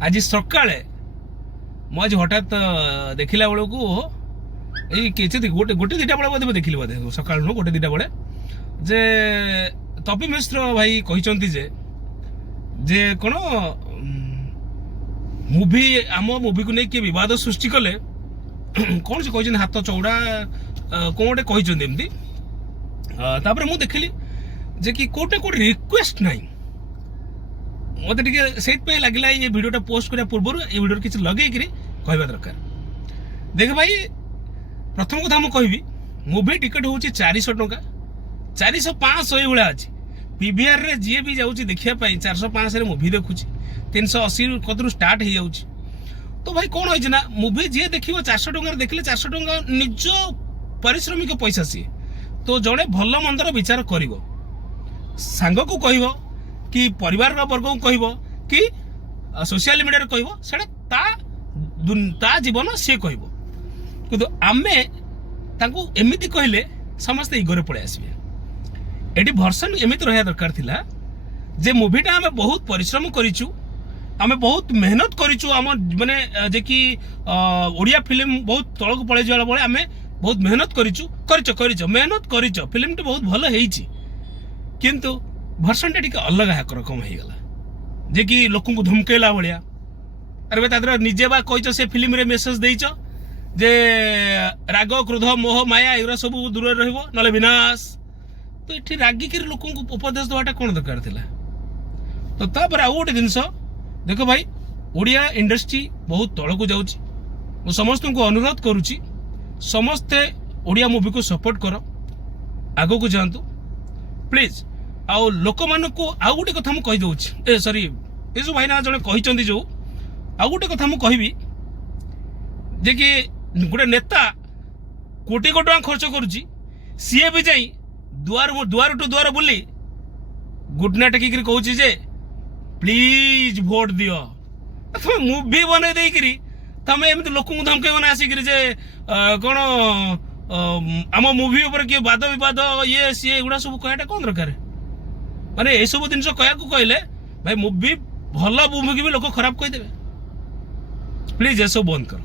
आज सकाळे ମୁଁ ଆଜି ହଠାତ୍ ଦେଖିଲା ବେଳକୁ ଏଇ କିଛି ଗୋଟେ ଦିଟା ବେଳେ ବୋଧେ ଦେଖିଲି ବୋଧେ ସକାଳୁ ନୁହଁ ଗୋଟେ ଦିଟା ବେଳେ ଯେ ତପି ମିଶ୍ର ଭାଇ କହିଛନ୍ତି ଯେ କ'ଣ ମୁଭି ଆମ ମୁଭିକୁ ନେଇ କିଏ ବିବାଦ ସୃଷ୍ଟି କଲେ କ'ଣ ସେ କହିଛନ୍ତି ହାତ ଚଉଡ଼ା କ'ଣ ଗୋଟେ କହିଛନ୍ତି ଏମିତି। ତାପରେ ମୁଁ ଦେଖିଲି ଯେ କି କୋଉଟା ରିକ୍ୱେଷ୍ଟ ନାହିଁ मत से लगे ये भिडियोटा पोस्ट करने पूर्व ये भिडियो किसी लगे कहवा दरकार। देख भाई प्रथम कथा मुझे कहबी मूवी टिकट हूँ 400 टंका 400 500 ये अच्छी पीवीआर रे जी भी जाऊँगी देखापी 400 500 मूवी देखुँ 380 कदर स्टार्ट हो जाऊँ। तो भाई कौन होना ना मूवी जी देख 400 टंकार देखले 400 टंका निज पारिश्रमिक पैसा सी तो जड़े भल मंदर विचार कर सांग को कह कि परिवार वर्ग को कह कि सोशल मीडिया कह ता जीवन सी कह कि आमे एमती कहले समस्त इगोरे पड़े आसबे। एटी भर्सन एमती रहा दरकार थिला जे मूवीटा आमे बहुत परिश्रम करिचु आमे बहुत मेहनत करिचु आम माने जे कि ओडिया फिल्म बहुत तलक पड़े जाला बळे आमे बहुत मेहनत करिचु मेहनत करिचु फिल्म टे बहुत भलो हेइची किंतु भर्सन टा अलग रकम हो गला जे कि लोक को धमकेला भाया। अरे तादर निजे बा कह से फिल्म रे मेसेज देच जे राग क्रोध मोह माया एगुरा सब दूर रहिबो नले विनाश। तो ये रागिक लोक उपदेश देवाटा कौन दरकार थिला। तो तापर आउ गोटे जिनस देख भाई ओडिया इंडस्ट्री बहुत तल को जाउची मु समस्त को अनुरोध करुची समस्ते ओडिया मूवी को सपोर्ट कर आगो को जातु प्लीज। आउ लोक मान को आउ गोटे कथा मुझे कहीदे सरी ये जो भाई ना जड़े कहते जो आउ गोटे कथा मुझे कहबी जे कि गोटे नेता कोटी कोटी टका खर्च करुच्ची सी भी जाई दुआर टू दुआर बुली गुडना टेक कहूँ जे प्लीज भोट दियो तुम मूवी बन देकरी तुम एमती लोक धमकेब ना आसिक कौन आम मूवी उपर किए वाद विवाद ये सी एगुड़ा सब कहटा कौन दरकार माने ये सब जिन कहले भाई मूवी भल मूवी भी लोक खराब कहीदेवे। प्लीज ये सब बंद कर।